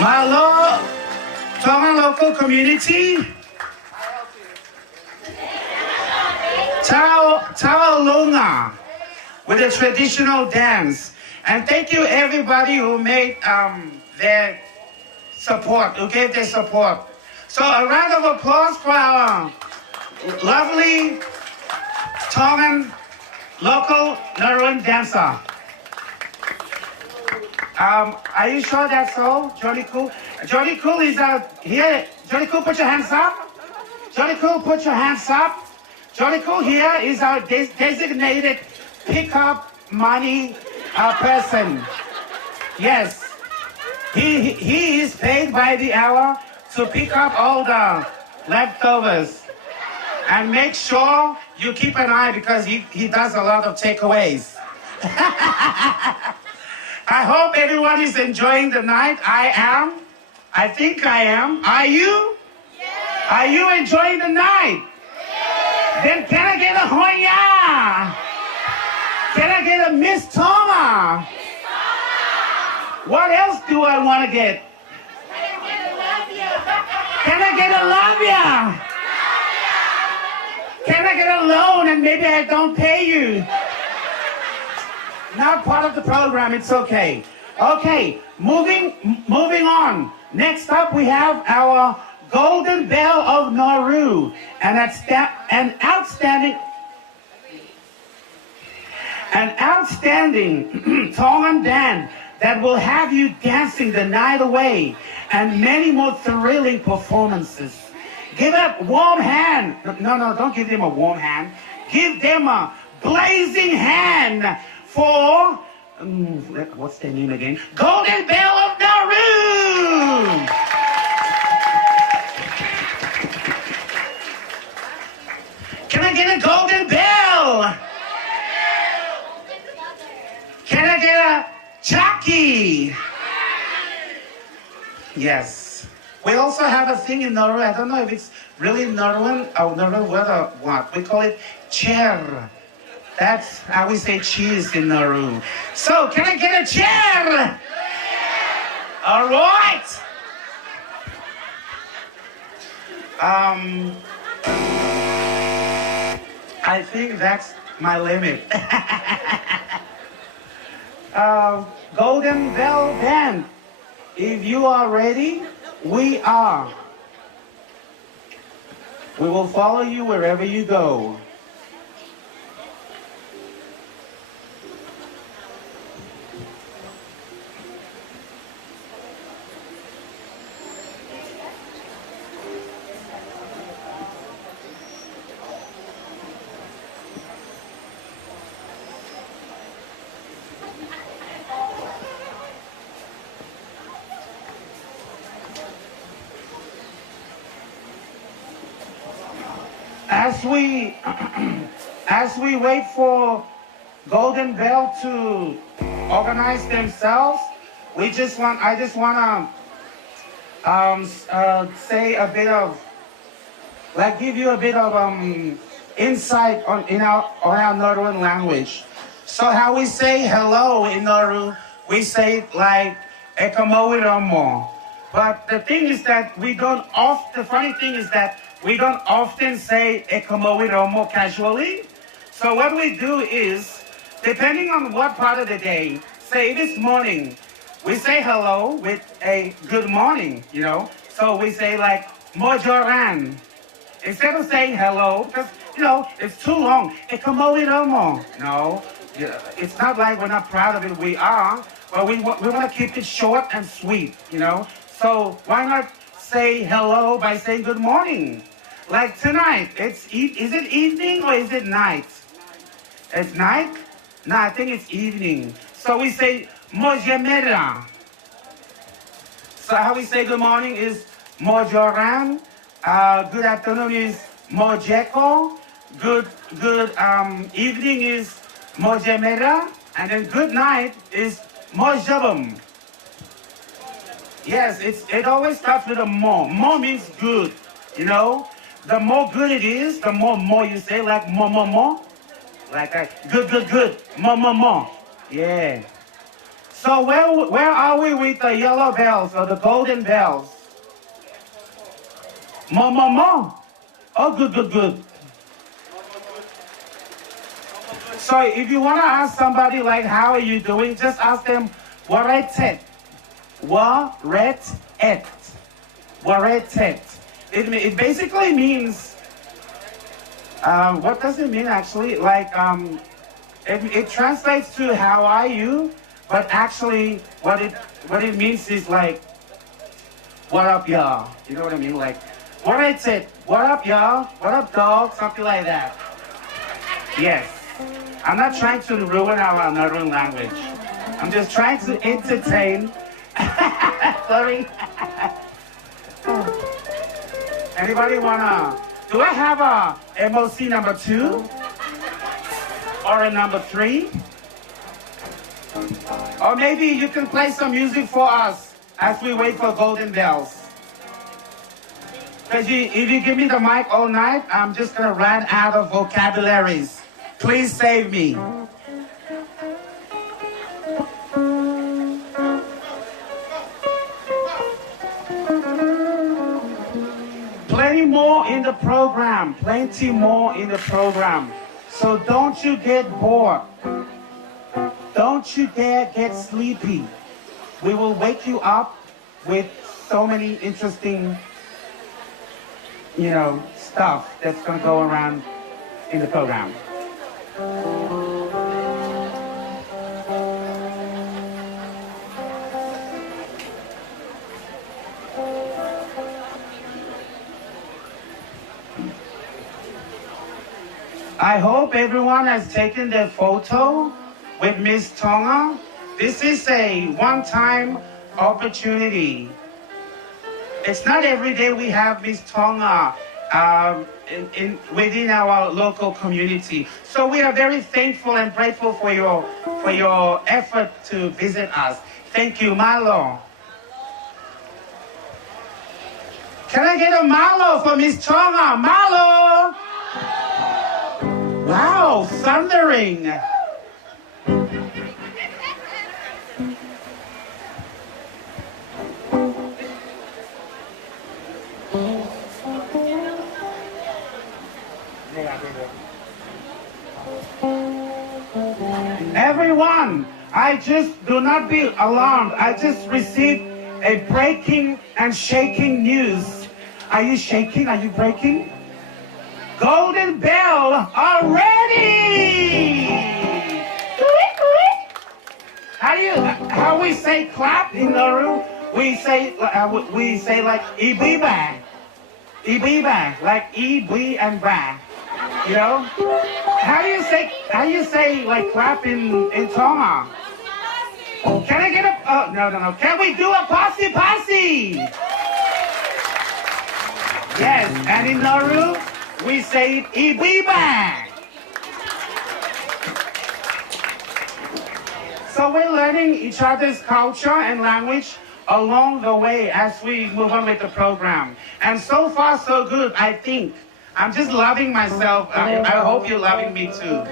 Malo, Tonga local community. Tao Lunga with a traditional dance. And thank you everybody who made their support, who gave their support. So a round of applause for our lovely Tongan local Nauruan dancer. Are you sure that's so, Johnny Cool? Johnny Cool is here. Johnny Cool, put your hands up. Johnny Cool, put your hands up. Johnny Cool here is our designated pickup money person. Yes, he is paid by the hour to pick up all the leftovers and make sure you keep an eye because he does a lot of takeaways. I hope everyone is enjoying the night. I am. I think I am. Are you? Yeah. Are you enjoying the night? Yeah. Then can I get a Hoya? Yeah. Can I get a Miss Tonga? What else do I want to get? Can I get a love ya? Can I get a loan and maybe I don't pay you? Not part of the program, it's okay. Okay, moving on. Next up we have our Golden Bell of Nauru, and that's an outstanding Tongan band that will have you dancing the night away and many more thrilling performances. Give a warm hand. No, don't give them a warm hand. Give them a blazing hand for, what's their name again? Golden Bell of Nauru! Can I get a golden bell? Can I get a Chucky? Yes. We also have a thing in Nauru. I don't know if it's really Nauruan or Nauruan word or what. We call it chair. That's how we say cheese in Nauru. So, can I get a chair? All right. I think that's my limit. Golden Bell Band. If you are ready, we are. We will follow you wherever you go. As we wait for Golden Bell to organize themselves, I just want to say a bit of, give you a bit of insight on our Nauruan language. So how we say hello in Nauru, we say it like ekamowiromo. But the thing is that the funny thing is that we don't often say ekamowiromo casually. So what we do is, depending on what part of the day, say this morning, we say hello with a good morning, you know. So we say like mojoran. Instead of saying hello, because, you know, it's too long. Ekamowiromo. No, it's not like we're not proud of it. We are, but we want to keep it short and sweet, you know. So why not say hello by saying good morning? Like tonight, is it evening or is it night? It's night? No, I think it's evening. So we say mojemera. So how we say good morning is mojoran. Good afternoon is mojeko. Good evening is mojemera. And then good night is mojabum. Yes, it always starts with a mo. Mo means good, you know. The more good it is, the more you say, like mo. Like good, mo. Yeah. So where are we with the yellow bells or the golden bells? Mo. Oh, good. So if you want to ask somebody like, how are you doing? Just ask them, waretet. It basically means, what does it mean actually? Like, It translates to how are you, but actually what it means is like, what up, y'all? You know what I mean? Like, what is it? What up, y'all? What up, dog? Something like that. Yes. I'm not trying to ruin our Nauru language. I'm just trying to entertain. Sorry. Anybody wanna? Do I have a MOC number 2? Or a number 3? Or maybe you can play some music for us as we wait for golden bells. Because if you give me the mic all night, I'm just gonna run out of vocabularies. Please save me. Plenty more in the program. Plenty more in the program. So don't you get bored. Don't you dare get sleepy. We will wake you up with so many interesting, stuff that's going to go around in the program. I hope everyone has taken their photo with Miss Tonga. This is a one-time opportunity. It's not every day we have Miss Tonga within our local community. So we are very thankful and grateful for your effort to visit us. Thank you, Malo. Can I get a Malo for Miss Tonga? Malo! Wow, thundering. Everyone, do not be alarmed. I just received a breaking and shaking news. Are you shaking? Are you breaking? Golden Bell are ready! How we say clap in Nauru? We say like ibiba. Ibiba, like ibi and ba. You know? How do you say like clap in Tonga? Can I get a no. Can we do a posse? Yes, and in Nauru we say ibiba. So we're learning each other's culture and language along the way as we move on with the program. And so far so good, I think. I'm just loving myself. I hope you're loving me too.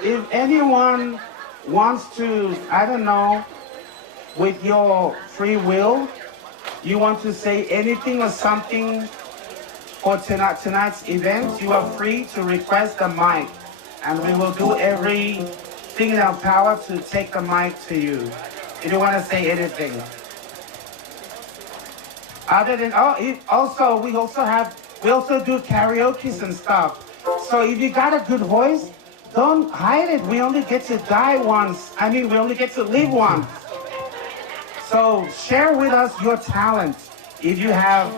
If anyone wants to, I don't know, with your free will, you want to say anything or something for tonight's event, you are free to request the mic. And we will do everything in our power to take the mic to you. If you want to say anything. Other than, we also do karaoke and stuff. So if you got a good voice, don't hide it. We only get to die once. We only get to live once. So share with us your talent if you have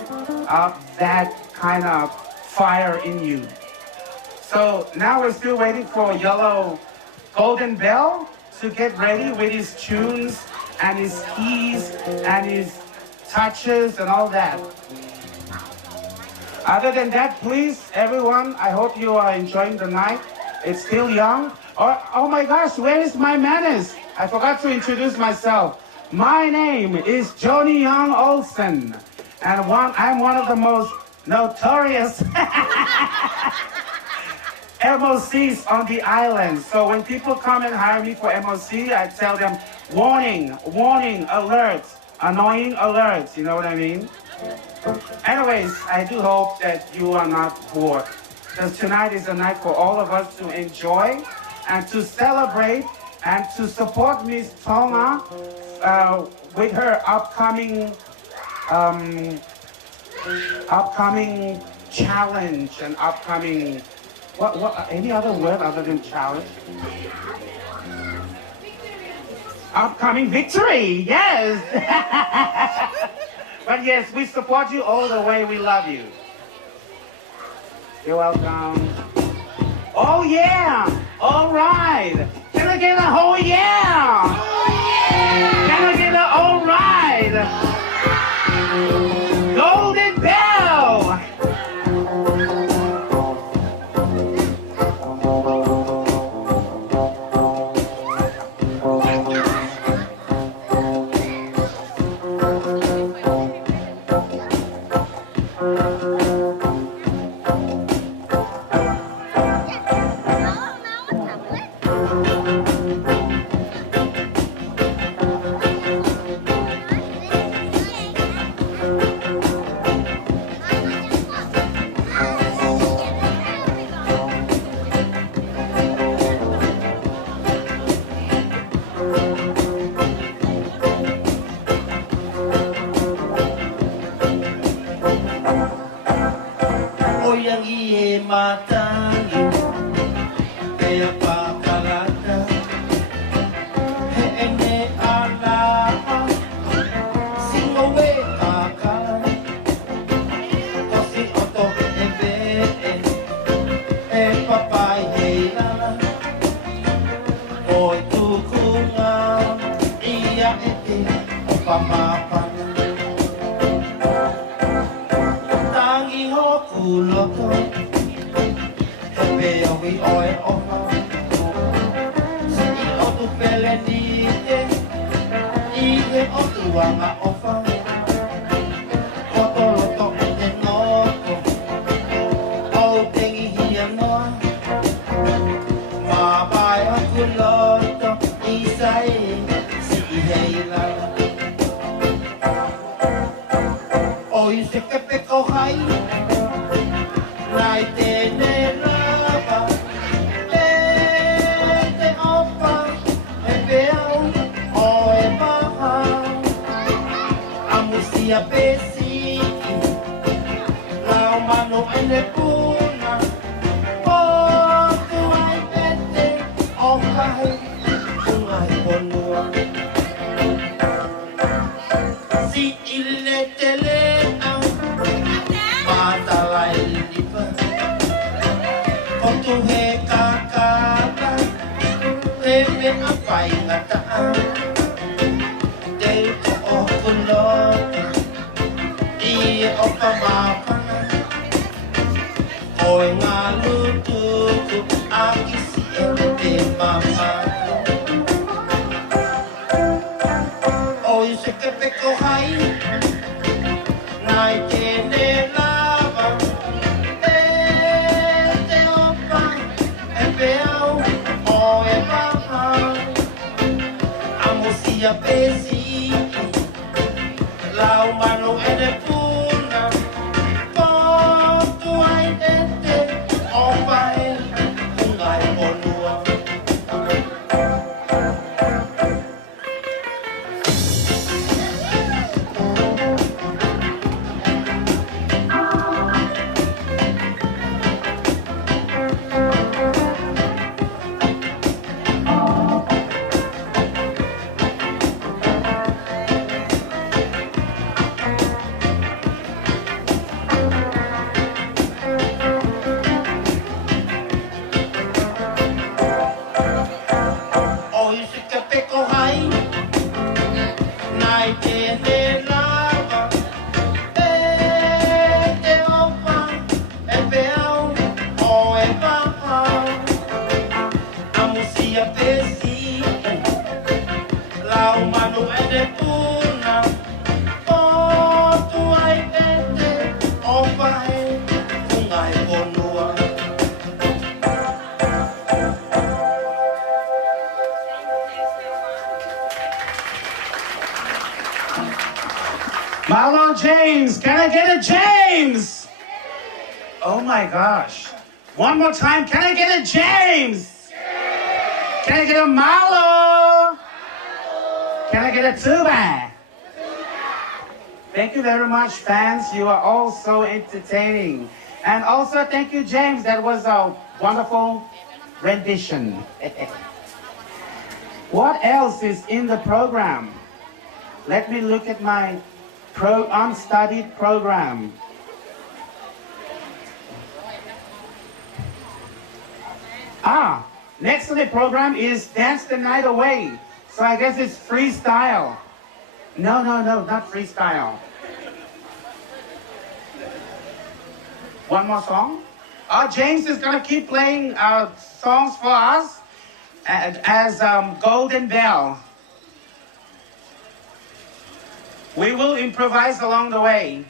that kind of fire in you. So now we're still waiting for Yellow Golden Bell to get ready with his tunes and his keys and his touches and all that. Other than that, please, everyone, I hope you are enjoying the night. It's still young. Oh my gosh, where is my manners? I forgot to introduce myself. My name is Johnny Young Olsen, and I'm one of the most notorious MOCs on the island. So when people come and hire me for MOC, I tell them, warning, alert, annoying alerts, you know what I mean? Anyways, I do hope that you are not bored, because tonight is a night for all of us to enjoy and to celebrate and to support Miss Tonga with her upcoming challenge and upcoming, what any other word other than challenge? Upcoming victory, yes. But yes, we support you all the way. We love you. You're welcome. Oh yeah! All right. Can I get a oh yeah? Can I get a all right? Golden Bell. pesi lau manu ene puna po tu ai tete o pai ungai onua Marlon James, can I get a James? Oh my gosh. One more time, can I get a James? Can I get a Marlo? Can I get a tuba? Thank you very much, fans. You are all so entertaining. And also, thank you, James. That was a wonderful rendition. What else is in the program? Let me look at my unstudied program. Next on the program is Dance the Night Away. So I guess it's freestyle. No, not freestyle. One more song? James is gonna keep playing songs for us as Golden Bell. We will improvise along the way.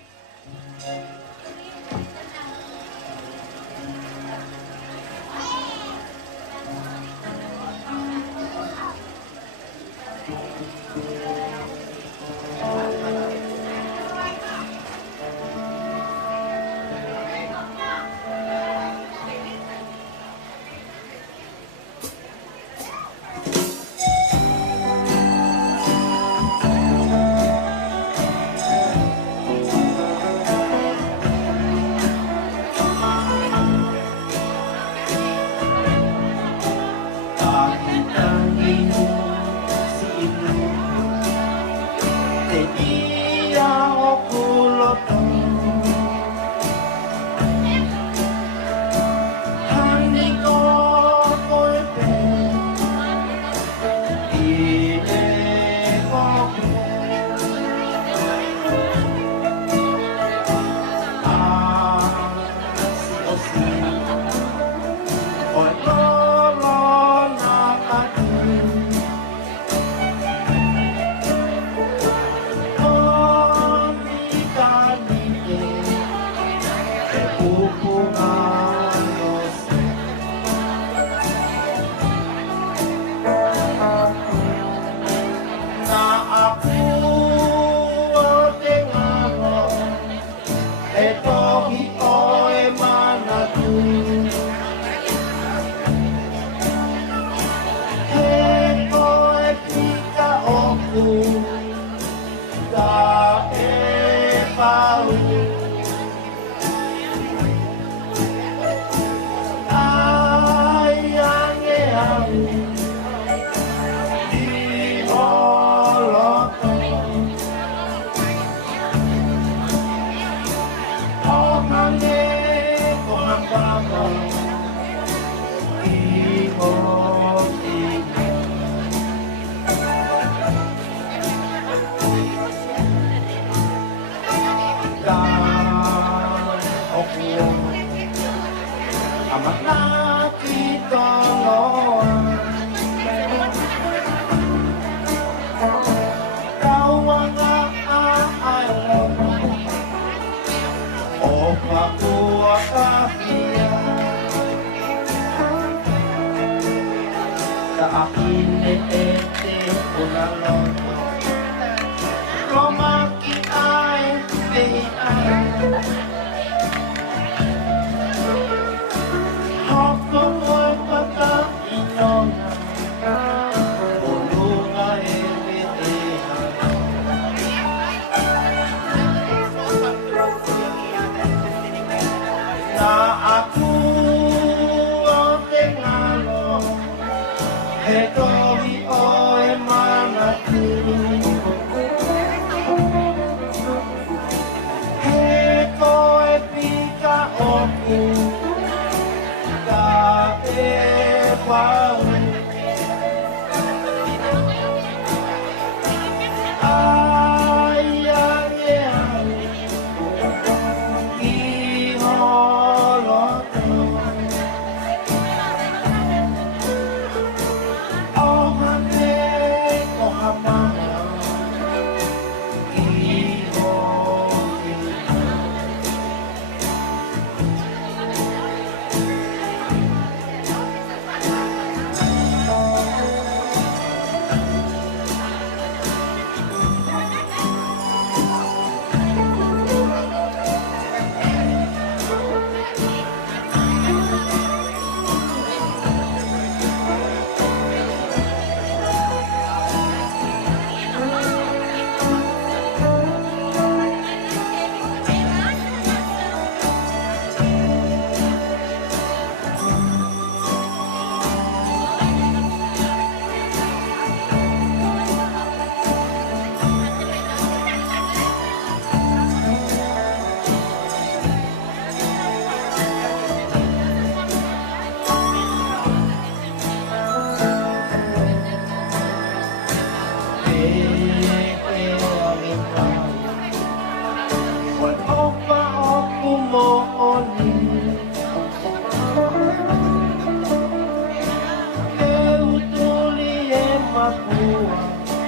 Sa akin e ete, unalong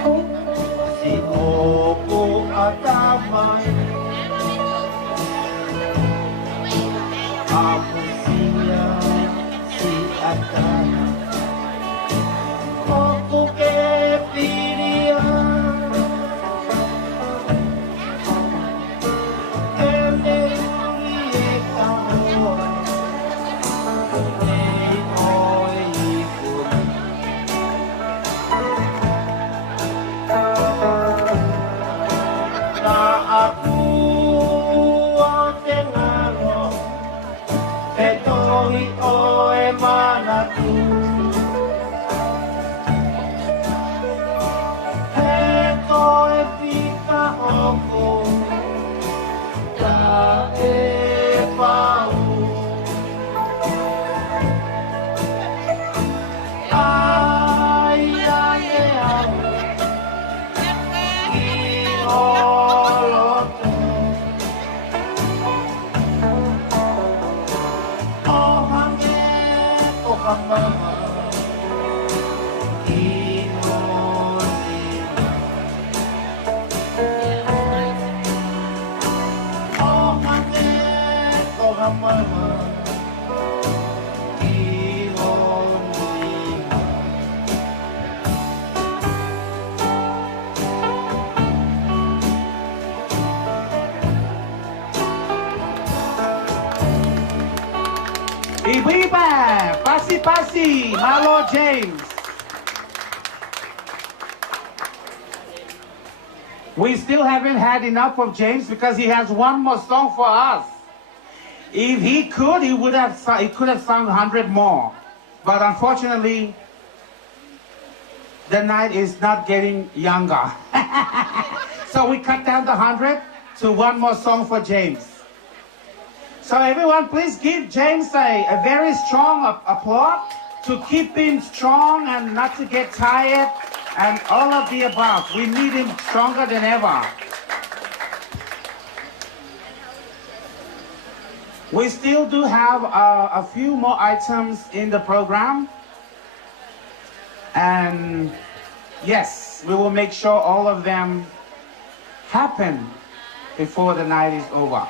Si opo atamay Apo siya si Atana Opo ke pilihan Ele uri kahoy Nei oi ikuri Na aku ang tengano E tohi o e manatu He ko e pika oko Ta e pau Ai ai e au I oloto O hange o hamama I nozima O hange o hamama I nozima Ibiba, Pasi Pasi, my Lord James. We still haven't had enough of James because he has one more song for us. If he could, he could have sung 100 more. But unfortunately, the night is not getting younger. So we cut down the 100 to one more song for James. So everyone, please give James a very strong applause to keep him strong and not to get tired and all of the above. We need him stronger than ever. We still do have a few more items in the program. And yes, we will make sure all of them happen before the night is over.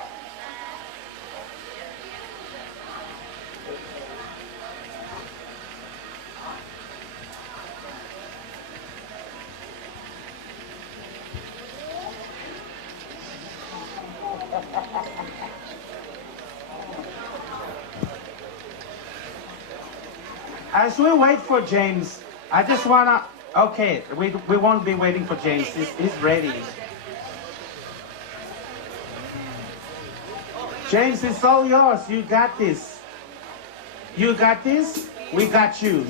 As we wait for James, I just wanna, okay, we won't be waiting for James, he's ready. James, it's all yours, you got this. You got this, we got you.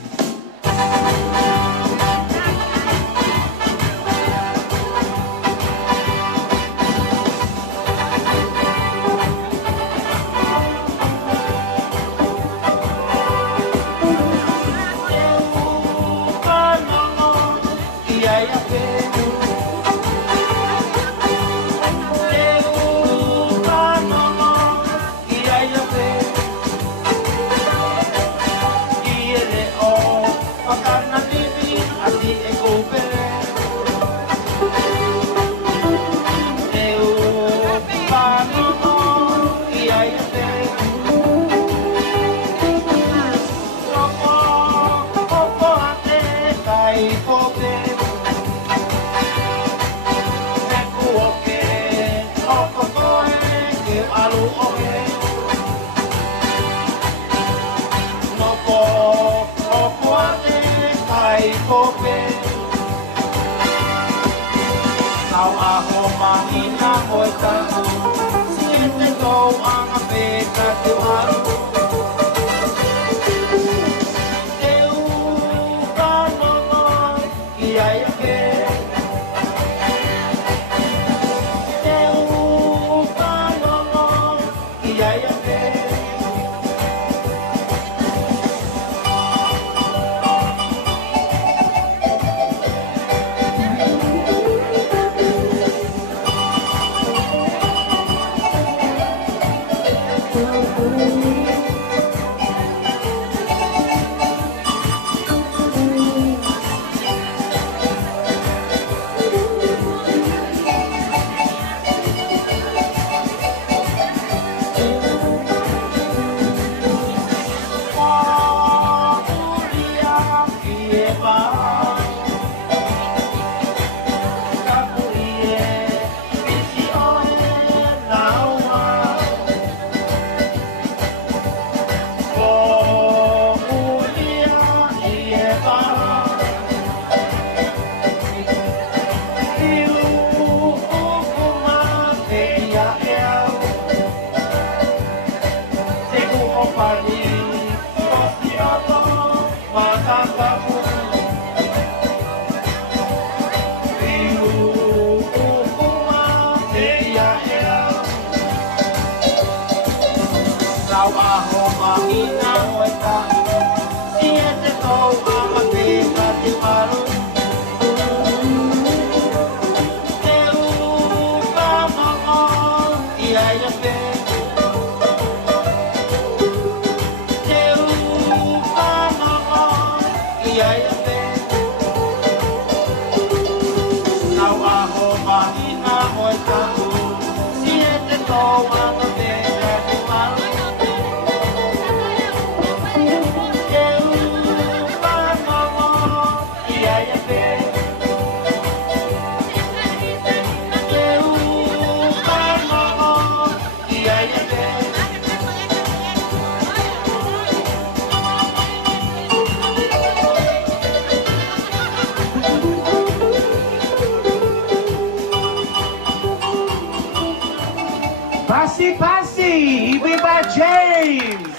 Pasi Pasi, Ibiba James.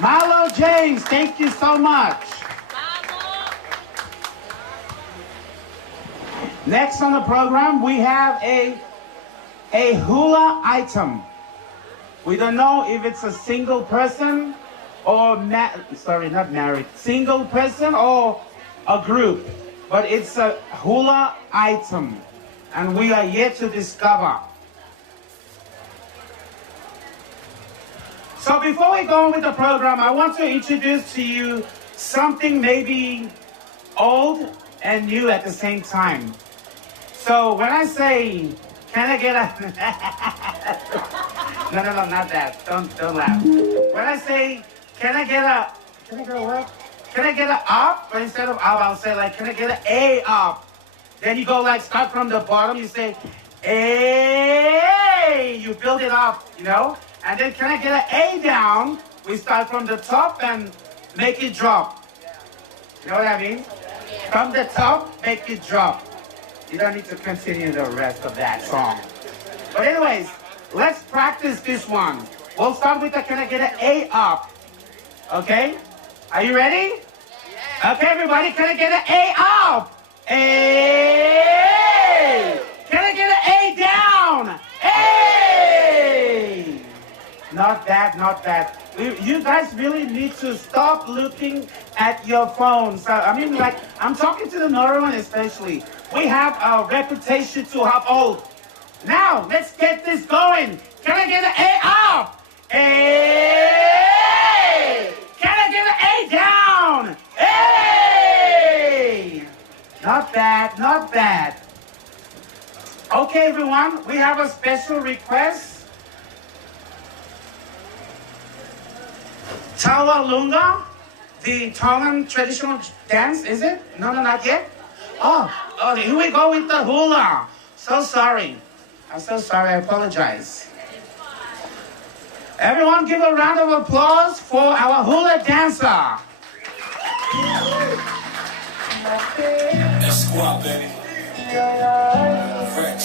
Marlo James, thank you so much. Next on the program, we have a hula item. We don't know if it's a single person or, not married, single person or a group, but it's a hula item, and we are yet to discover. So before we go on with the program, I want to introduce to you something maybe old and new at the same time. So when I say, can I get a... no, not that. Don't laugh. When I say, can I get a what? Can I get a up? But instead of up, I'll say like, can I get an A up? Then you go like, start from the bottom, you say, A, you build it up, you know? And then can I get an A down? We start from the top and make it drop. You know what I mean? From the top, make it drop. You don't need to continue the rest of that song. But anyways, let's practice this one. We'll start with the can I get an A up? Okay? Are you ready? Yeah. Okay, everybody, can I get an A up? A! Can I get an A down? A! Not bad. You guys really need to stop looking at your phones. I mean, like, I'm talking to the Nauruan especially. We have a reputation to uphold. Now, let's get this going. Can I get an A up? A! Can I get an A down? A! Not bad. Okay, everyone, we have a special request. Tawalunga, the Tongan traditional dance, is it? No, not yet. Oh, here we go with the hula. So sorry. I'm so sorry, I apologize. Everyone give a round of applause for our hula dancer. That's squad, baby. French,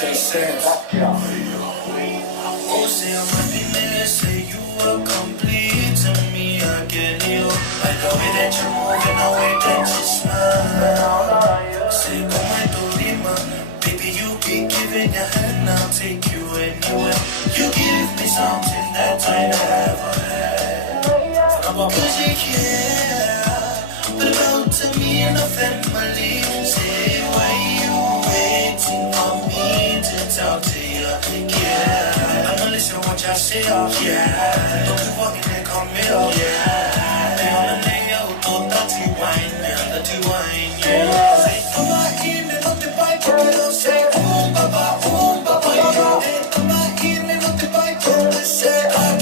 J. Sands. Oh, say I'm happiness, say you are complete to me. I get you. Like the way that you move and the way that you smile. Say, come on, Dorima. Baby, you keep giving your hand, I'll take you anywhere. You give me something that I never had. Cause you care, but about to me and the family. Say, why you waiting for me to talk to you? Yeah, I'ma listen what y'all say, oh yeah. Don't be walking and call me, oh yeah. They on the name, oh, don't dirty wine, dirty wine, yeah. Say, come on in and not the bike, don't say, baba, yo. Hey, come on in and not the bike, don't say, say, come on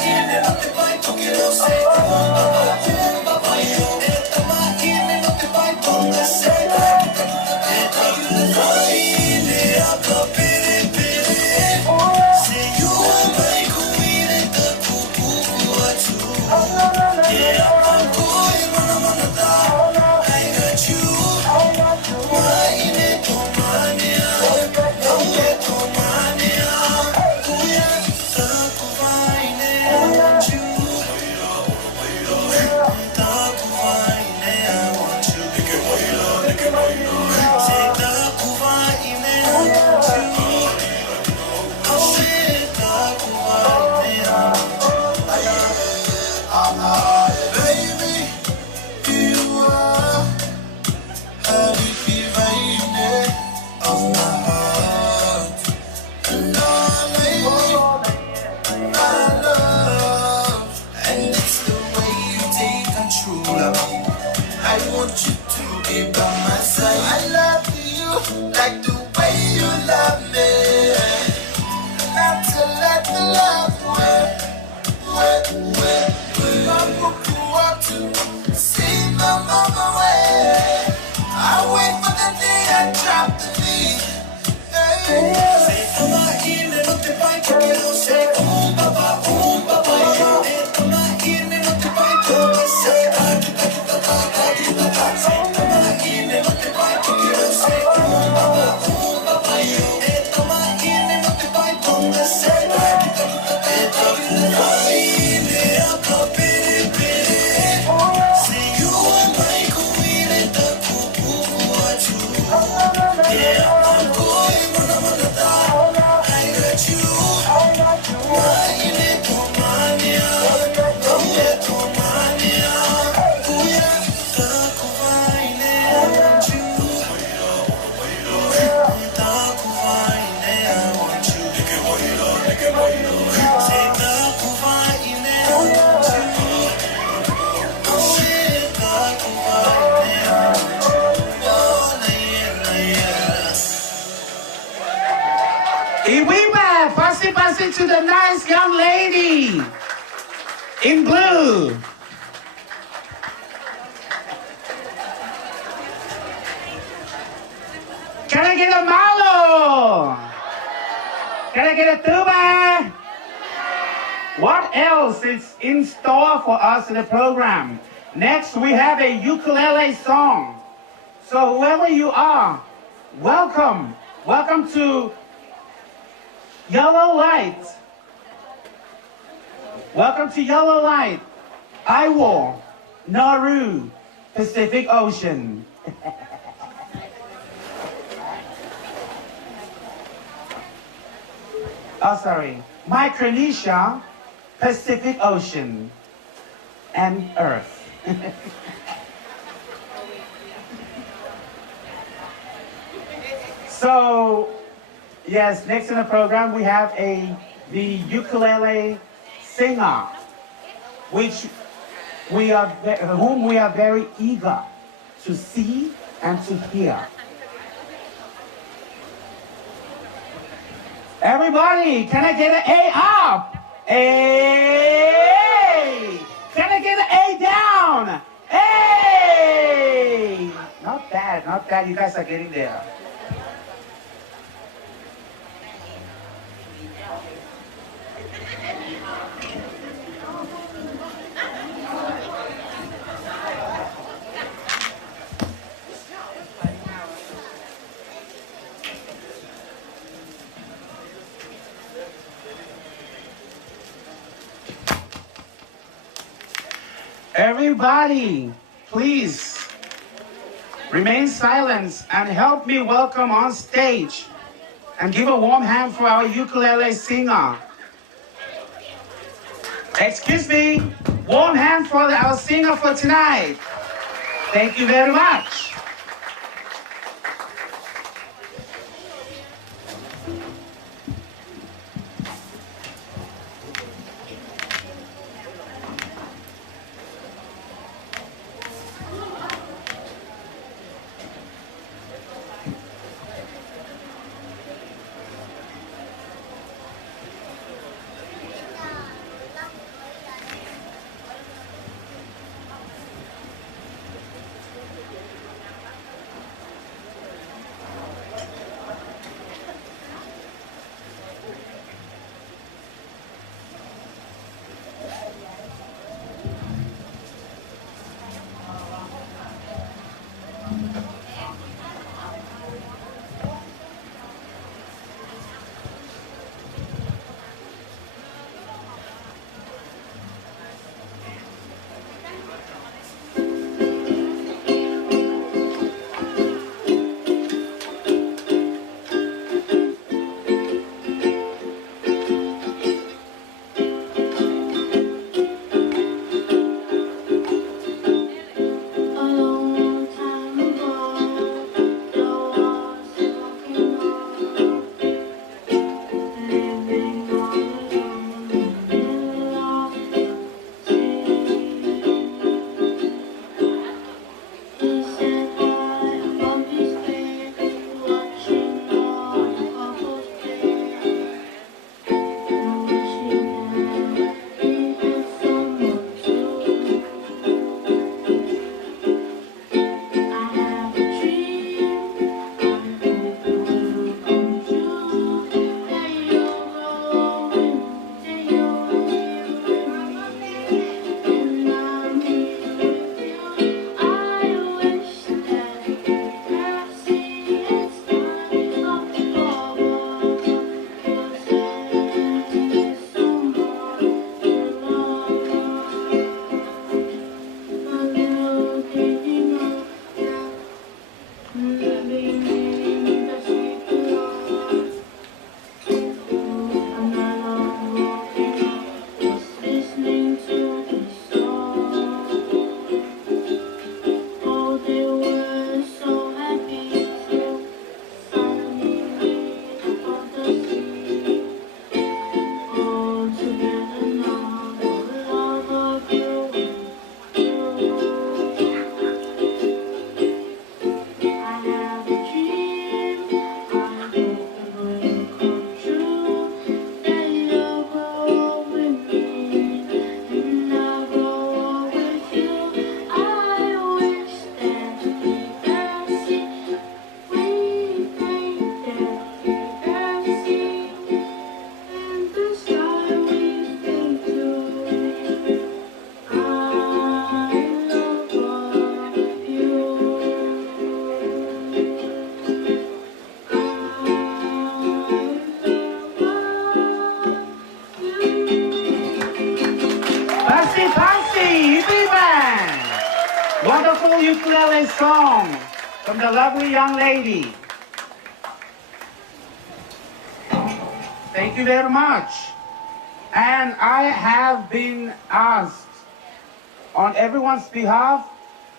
in and not the bike, don't say, baba, yo. Hey, come on in and not the bike, don't say, Iwiba, pasi to the nice young lady in blue. Can I get a malo? Can I get a tuba? What else is in store for us in the program? Next, we have a ukulele song. So whoever you are, welcome. Welcome to Yellow Light. Welcome to Yellow Light, Iwo, Nauru, Pacific Ocean. Oh, sorry. Micronesia, Pacific Ocean, and Earth. So, yes, next in the program we have the ukulele singer, whom we are very eager to see and to hear. Everybody, can I get an A up? A! Can I get an A down? A! Not bad, not bad. You guys are getting there. Everybody, please remain silent and help me welcome on stage and give a warm hand for our ukulele singer. Excuse me, warm hand for our singer for tonight. Thank you very much. Living in the beautiful ukulele song from the lovely young lady. Thank you very much. And I have been asked on everyone's behalf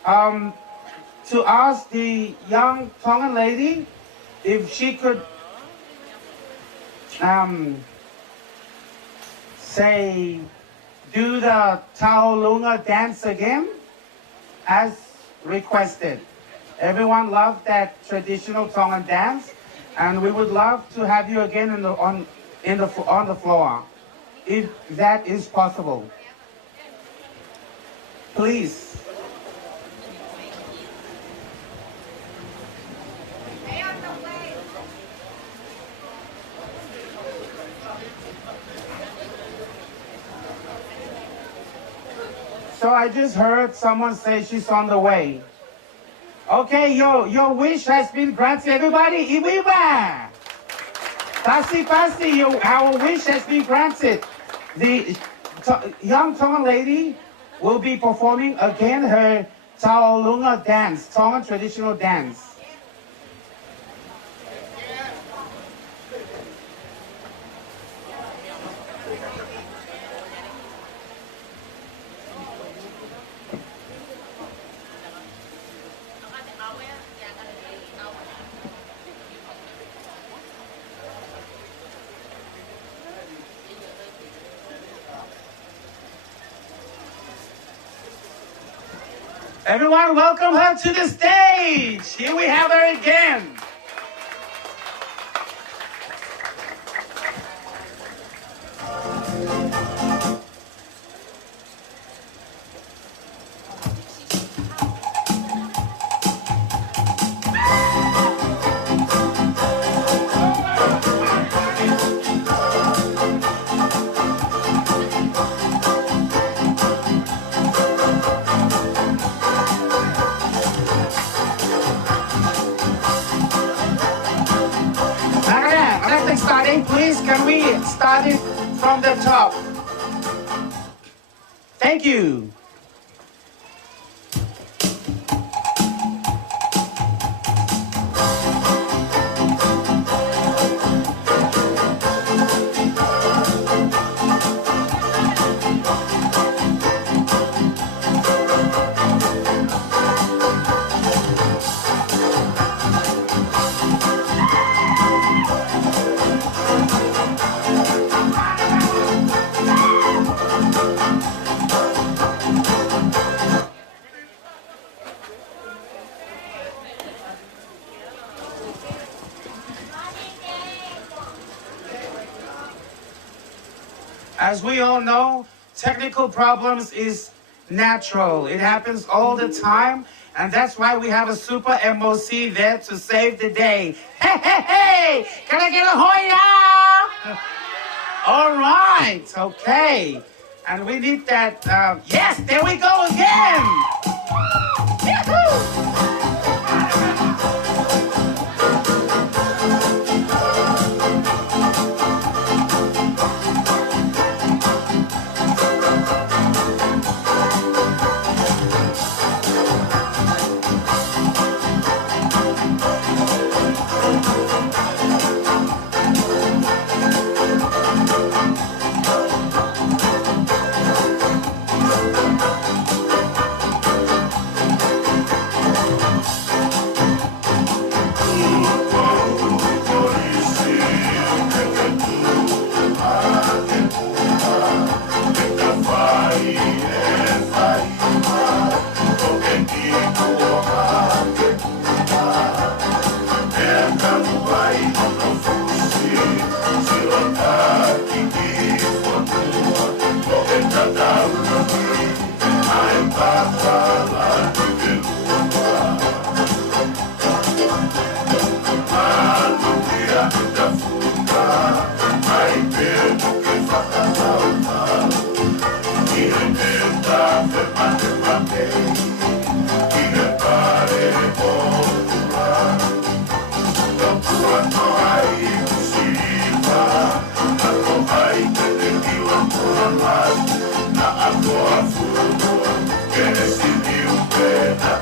to ask the young Tongan lady if she could say, do the Taolunga dance again as requested. Everyone loved that traditional Tongan dance, and we would love to have you again on the floor, if that is possible. Please. So I just heard someone say she's on the way. Okay, your wish has been granted. Everybody, iwiwa! Pasi, our wish has been granted. The young Tongan lady will be performing again her Taolunga dance, Tongan traditional dance. Everyone, welcome her to the stage. Here we have her again. Please, can we start it from the top? Thank you. As we all know, technical problems is natural. It happens all the time, and that's why we have a super MOC there to save the day. Hey, hey, hey! Can I get a hoya? All right, okay. And we need that, yes, there we go again! Yahoo! Na agora furou, quer decidir o pé na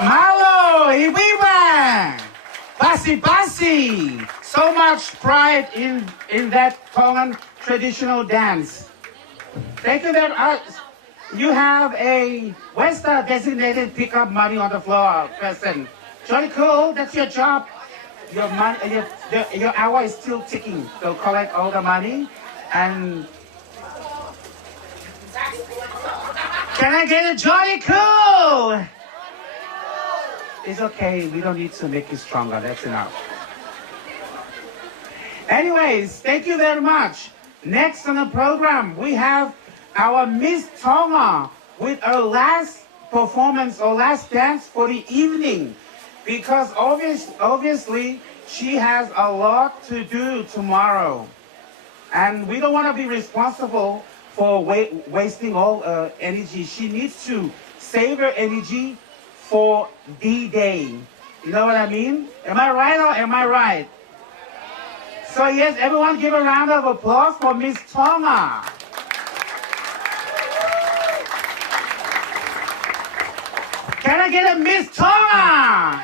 Malo, Iwiwa, Basi Basi. So much pride in that Tongan traditional dance. Thank you very much. You have a, where's the designated pickup money on the floor person? Jolly cool, that's your job. Your money, your hour is still ticking. So collect all the money and can I get a jolly cool? It's okay, we don't need to make you stronger, that's enough. Anyways, thank you very much. Next on the program, we have our Miss Tonga with her last performance or last dance for the evening. Because obviously, she has a lot to do tomorrow. And we don't want to be responsible for wasting all energy. She needs to save her energy for D-Day. You know what I mean? Am I right or am I right? So yes, everyone give a round of applause for Miss Tonga. Can I get a Miss Tonga?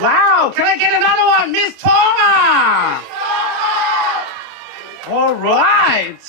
Wow, can I get another one? Miss Tonga! All right.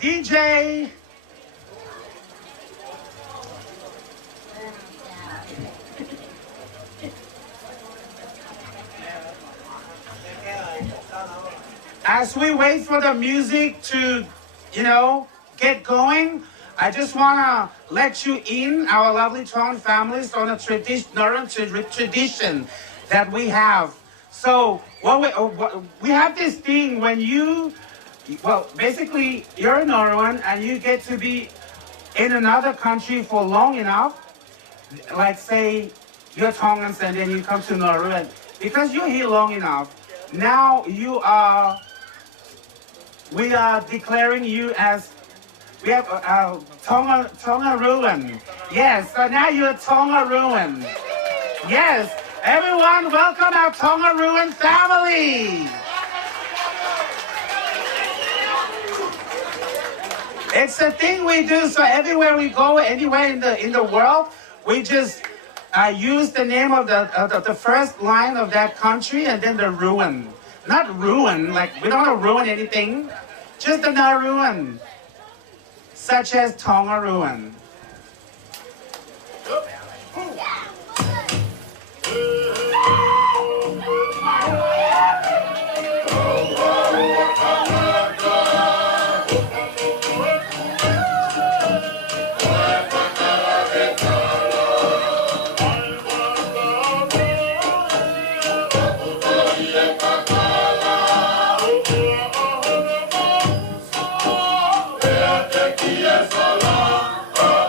DJ. As we wait for the music to, get going, I just want to let you in, our lovely Tongan families, on a tradition that we have. So we have this thing when basically you're a Nauruan and you get to be in another country for long enough, like say you're Tongans and then you come to Nauru, and because you're here long enough, now we are declaring you as, we have Tonga Ruin. Yes, so now you're Tonga Ruin. Yes, everyone welcome our Tonga Ruin family. It's a thing we do, so everywhere we go, anywhere in the world, we just use the name of the first line of that country and then the ruin. Not ruin, like we don't want to ruin anything, just the Nauruan, such as Tonga Ruin. Yes, Allah.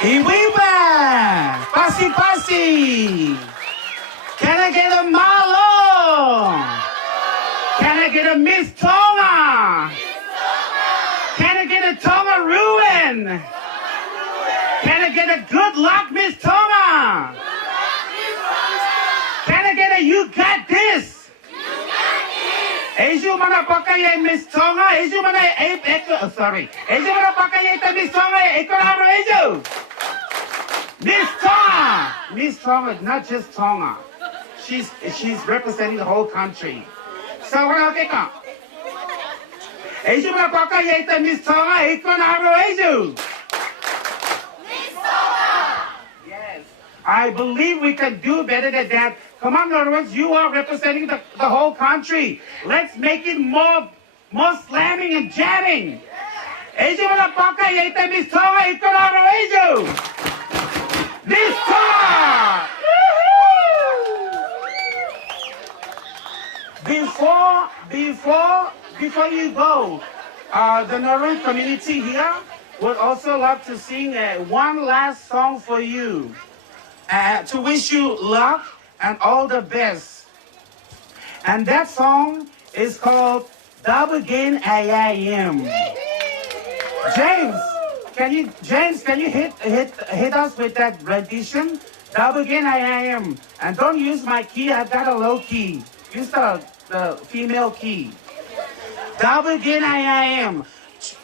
Iwiba, Pasi Pasi. Can I get a Malo? Can I get a Miss Tonga? Can I get a Tonga Ruin? Can I get a good luck, Miss Tonga? Can I get a you got this? Eju mana pakai Miss Tonga? Eju mana sorry. Eju mana pakai Miss Tonga? Ekoraro Eju. Miss Tonga. Miss Tonga, not just Tonga. She's representing the whole country. So what else think? Eju mana pakai Miss Tonga? Ekoraro Eju. I believe we can do better than that. Come on, Norwegians, you are representing the whole country. Let's make it more slamming and jamming. Eju mana pakai yeta Miss Tonga ikoraro Eju. Miss Tonga. Before you go, the Nauru community here would also love to sing one last song for you. To wish you luck and all the best. And that song is called Double Gain I-I-M. James, can you hit us with that rendition? Double Gain I-I-M. And don't use my key, I've got a low key. Use the female key. Double Gain I-I-M.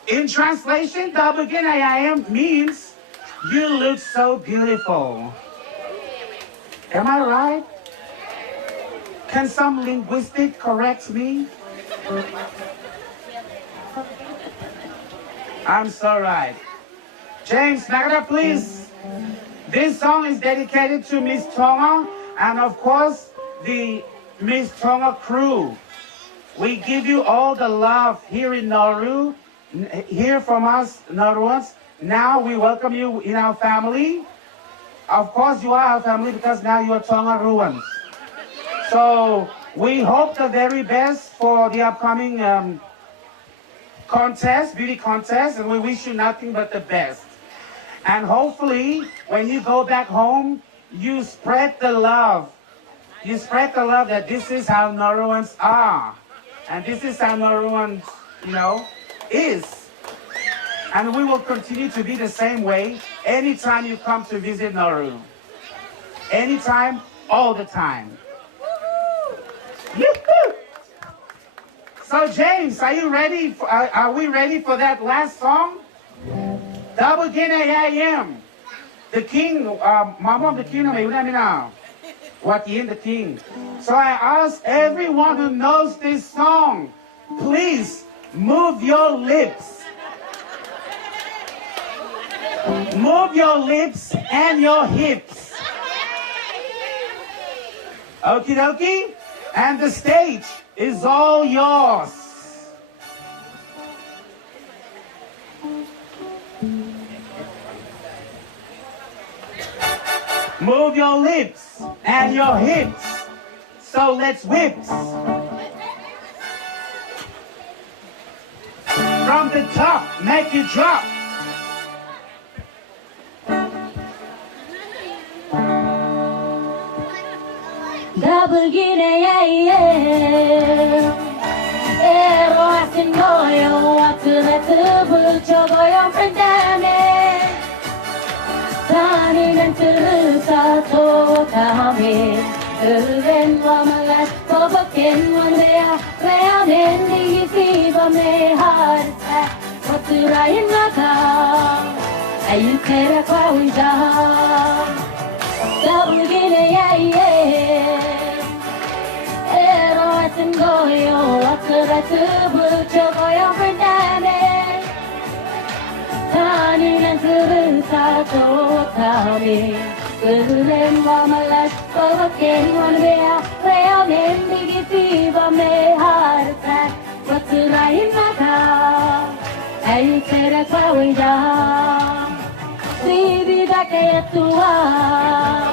In translation, Double Gain I-I-M means you look so beautiful. Am I right? Can some linguistic correct me? I'm so right. James, Nagara, please. This song is dedicated to Miss Tonga and of course the Miss Tonga crew. We give you all the love here in Nauru. Hear from us, Nauruans. Now we welcome you in our family. Of course you are our family because now you are Tonga Ruans. So we hope the very best for the upcoming beauty contest, and we wish you nothing but the best. And hopefully when you go back home, you spread the love. You spread the love that this is how Nauruans are. And this is how Nauruans, is. And we will continue to be the same way anytime you come to visit Nauru. Anytime, all the time. So James, are you ready? Are we ready for that last song? Double Gain I-I-M. The king, Mama of the king, what in the king. So I ask everyone who knows this song, please move your lips. Move your lips and your hips. Okie dokie? And the stage is all yours. Move your lips and your hips. So let's whips. From the top, make it drop. Double Guinea, Ero asin goyo, atule tubu chogoyo prendame. Tani nantulu sato kami, uven wamalas kobokin wandea, leonin di fiba me harta, waturayin maka, ayukera kwa wija. Double Guinea, Ero asin goyo, atule tubu chogoyo prendame. Tani nantulu sato kami, uven wamalas kobokin wandea, leonin di fiba me harta, waturayin maka, ayukera kwa wija. Baby, back at the wall.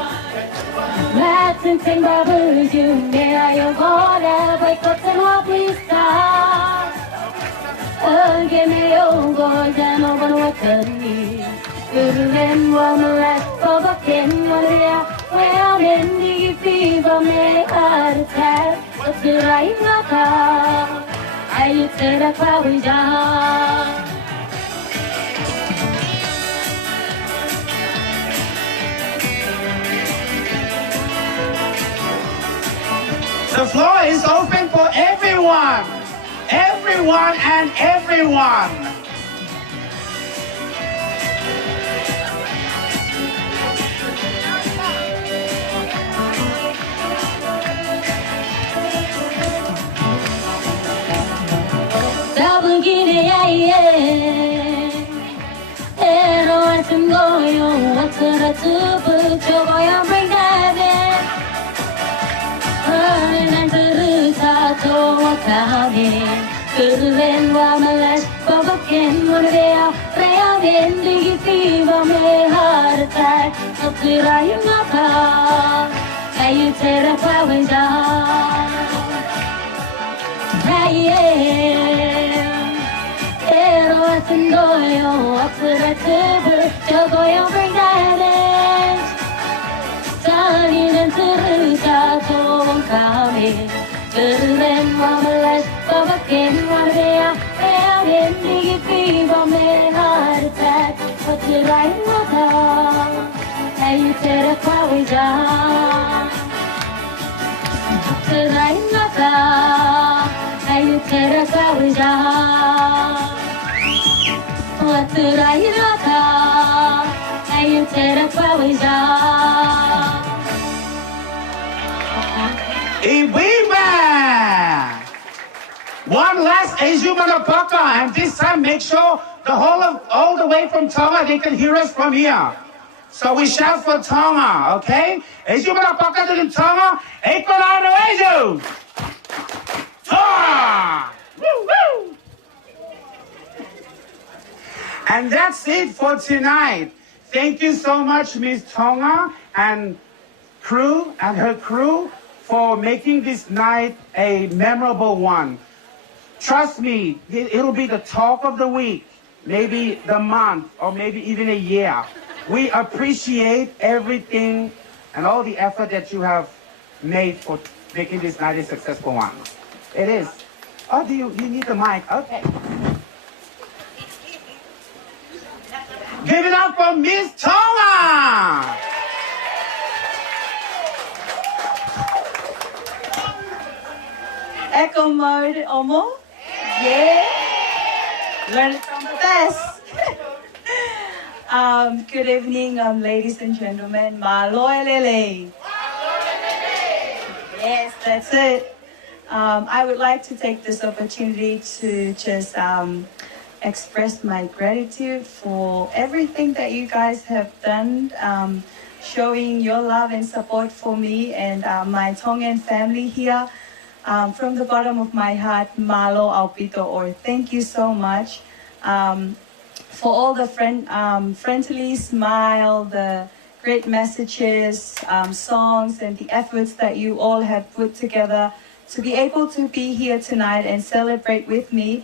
Let's sing Babu, you may your water, break up and walk with stars. Give me your gold and over what me. Kurulen wamalat Bobaken walia Well in the fever me heart attack What's the right naka I tell a kawija The floor is open for everyone. Everyone and everyone. Kurulen wamalas Bobaken walia Well in the fever me heart attack What's the right naka I tell a kawija Pero atendoyo Apuratubu Jogoyo bring that in Tanin and Turuta Tong kami Kurulen wamalas Bobaken walia Well in the fever me heart attack What's the right naka I tell a kawija Tonight naka ay tera kawija Tonight naka ay tera kawija Iwiba! One last Ejumanapaka, and this time make sure all the way from Tonga they can hear us from here. So we shout for Tonga, okay? Ejumanapaka to the Tonga, Ekonano Eju! Tonga! Woo woo! And that's it for tonight. Thank you so much, Miss Tonga and her crew for making this night a memorable one. Trust me, it'll be the talk of the week, maybe the month, or maybe even a year. We appreciate everything and all the effort that you have made for making this night a successful one. It is. Oh, you need the mic? Okay. Give it up for Miss Tonga! Echo mode, Omo? Yeah? Learn it from the best. Good evening, ladies and gentlemen. Ukulele. Yes, that's it. I would like to take this opportunity to just express my gratitude for everything that you guys have done, showing your love and support for me and my Tongan family here. From the bottom of my heart, malo aupito, or thank you so much for all the friendly smile, the great messages, songs, and the efforts that you all have put together to be able to be here tonight and celebrate with me.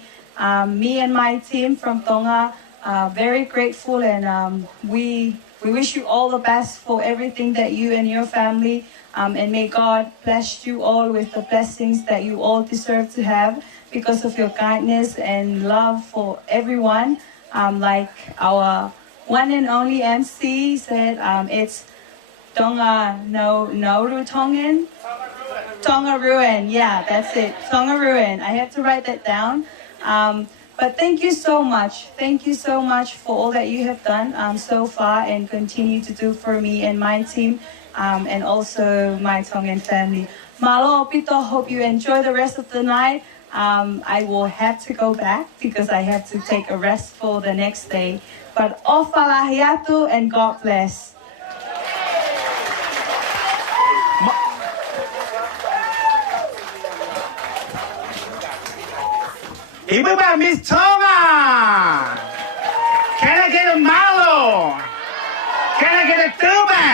Me and my team from Tonga are very grateful, and we wish you all the best for everything that you and your family, and may God bless you all with the blessings that you all deserve to have because of your kindness and love for everyone. Like our one and only MC said, it's Tonga Nauru Tongan? Tonga Ruin, yeah, that's it. Tonga Ruin. I have to write that down. But thank you so much. Thank you so much for all that you have done so far and continue to do for me and my team, and also my Tongan family. Malo Opito, hope you enjoy the rest of the night. I will have to go back because I have to take a rest for the next day. But ofalahiatu and God bless. Ibuba, Miss Tonga! Can I get a malo? Can I get a tuba?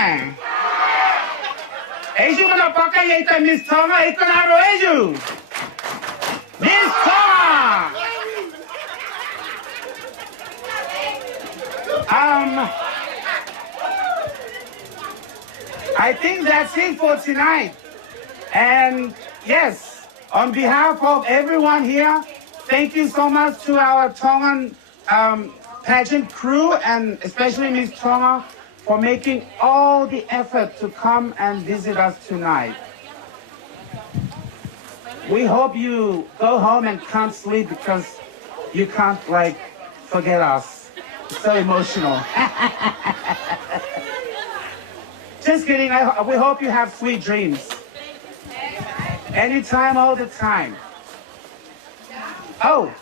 Eju mana pakai yaitu Miss Tonga, ikon haro Eju. Miss Tonga! I think that's it for tonight. And yes, on behalf of everyone here, thank you so much to our Tongan pageant crew and especially Miss Tonga for making all the effort to come and visit us tonight. We hope you go home and can't sleep because you can't like forget us. It's so emotional. Just kidding. We hope you have sweet dreams. Anytime, all the time. Oh.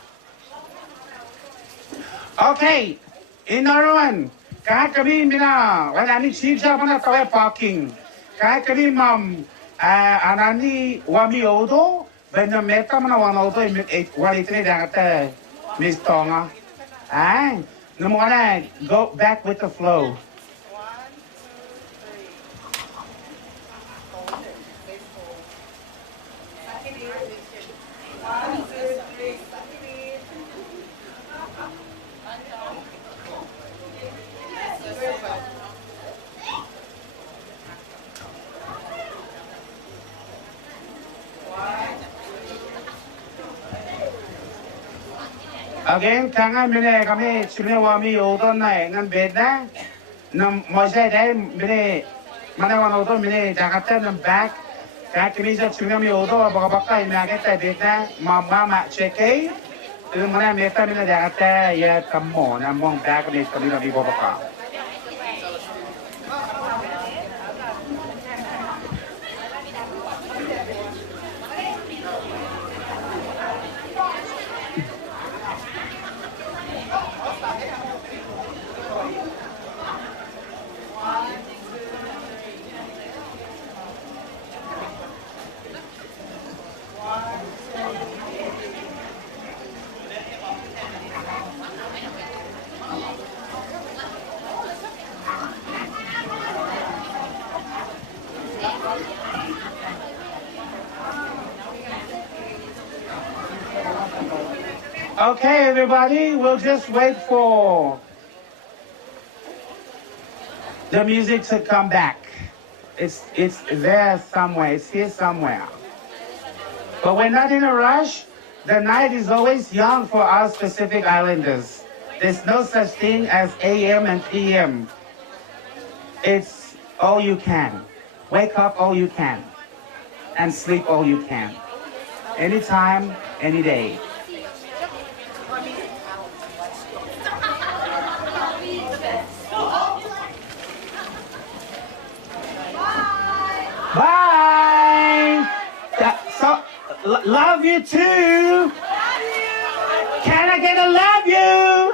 Okay. In Nauru, kahit kami wala ni chija mana tawa parking. Kahit kami anani wami odo, benda meta mana wana odo wali tini dangata Miss Tonga. No more go back with the flow. Again, kanga mine kami chune wami odo na ngan bedna nam moja dai mine mana wan odo mine jagata nam back kami ja chune mi odo bagabaka ina gata bedna mama cheke mana meta mine jagata ya kammo nam mong back ni kami kami bagabaka. Okay, everybody, we'll just wait for the music to come back. It's there somewhere, it's here somewhere. But we're not in a rush. The night is always young for us Pacific Islanders. There's no such thing as AM and PM. It's all you can. Wake up all you can. And sleep all you can. Anytime, any day. Bye. Love you too. Can I get a love you?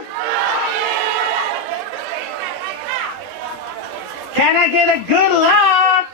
Can I get a good luck?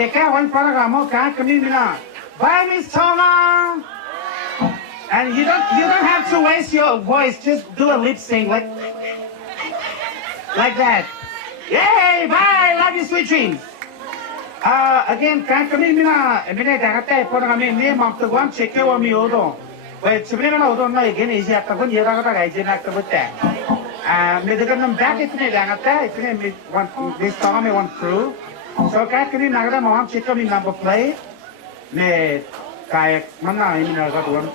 Take care one paragamo ka kami mina. Bye, Miss Tonga. And you don't have to waste your voice. Just do a lip sync like that. Yay! Bye. Love you, sweet dreams. Again, kami mina dagate paragami ni mamtuwan cheke wa mi odo. Wait, chibli na odo na again is ya tagon yera ka ga ije na tabote. Me dagan back itne dagate itne Miss Tonga me one crew. So kahit kami nagada mo check kami number plate ne kahit mana ini nagatuan.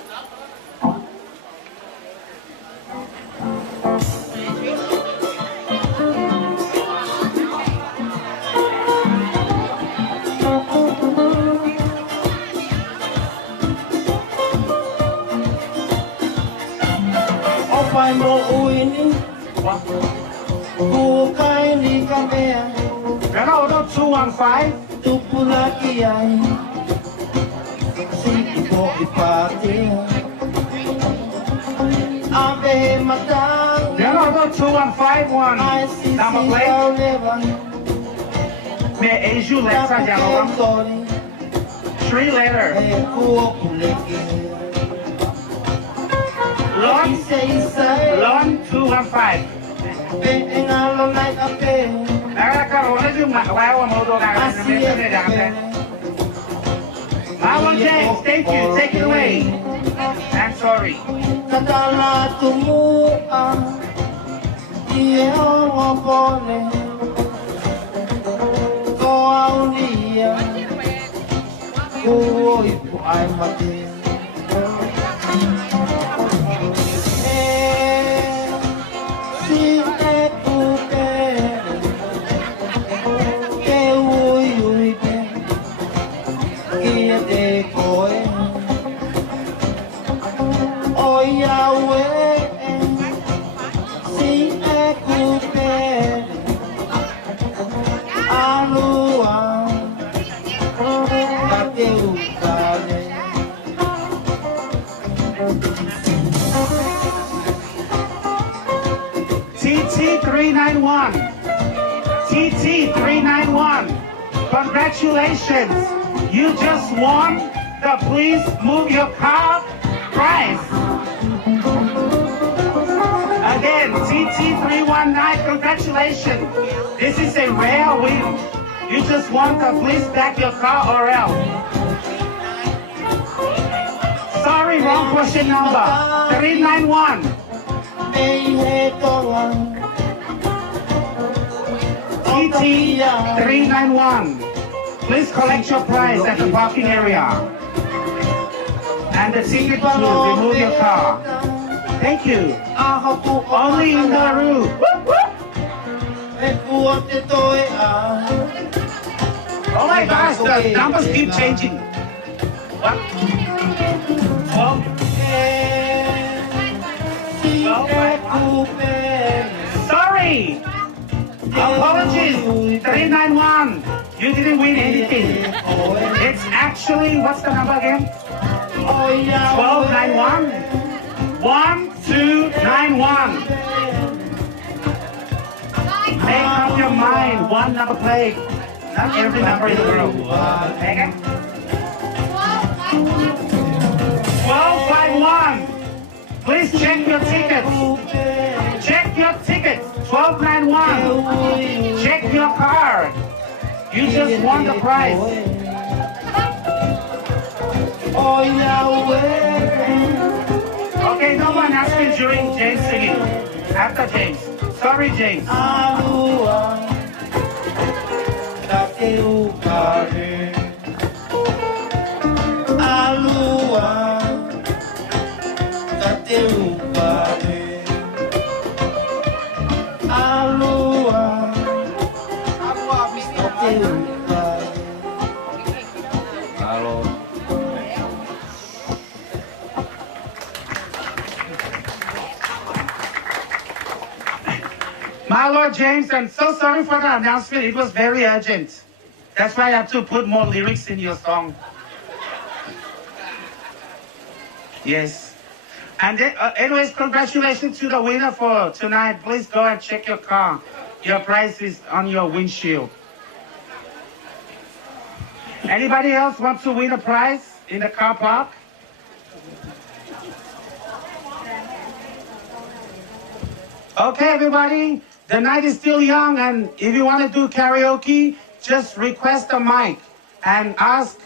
Kukai ni kamea Ronaldo 215. Tupulaki ai Siko ipate Abe matang Ronaldo 2151. Ai si Number si plate. au leva Me Asia Lexa Janova. Tori 3 letter. E kuo kuleke Lon Say say Lon 215. Be engalo nai ape Nagkakaroon yung makawawa mo doon Asi Marlon James, thank you. Take it away. I'm sorry. Kadala tumua Ie o pone Ko aulia Ko ipu ai mate Si e kuke Ke ui ui ke Kia te koe O Yahweh Si e kuke Alua Ka te ukale TT391. TT391. Congratulations. You just won the Please Move Your Car prize. Again, TT319, congratulations. This is a rare win. You just won the Please Back Your Car or else. Sorry, wrong question number. 391. TT391. Please collect your prize at the parking area. And the ticket to remove your car. Thank you. Only in Nauru. Oh my gosh, the numbers keep changing. What? 12? Sorry. Apologies. 391. You didn't win anything. It's actually, what's the number again? 1291. 1291. Make up your mind. One number plate. Not every number in the world. Take it. 1251. Please check your tickets. Check your tickets. 1291. Check your card. You just won the prize. Okay, no one asked me during James singing. After James. Sorry, James. My Lord James, I'm so sorry for the announcement. It was very urgent. That's why I have to put more lyrics in your song. Yes. And then, anyways, congratulations to the winner for tonight. Please go and check your car. Your prize is on your windshield. Anybody else want to win a prize in the car park? Okay, everybody. The night is still young, and if you want to do karaoke, just request a mic and ask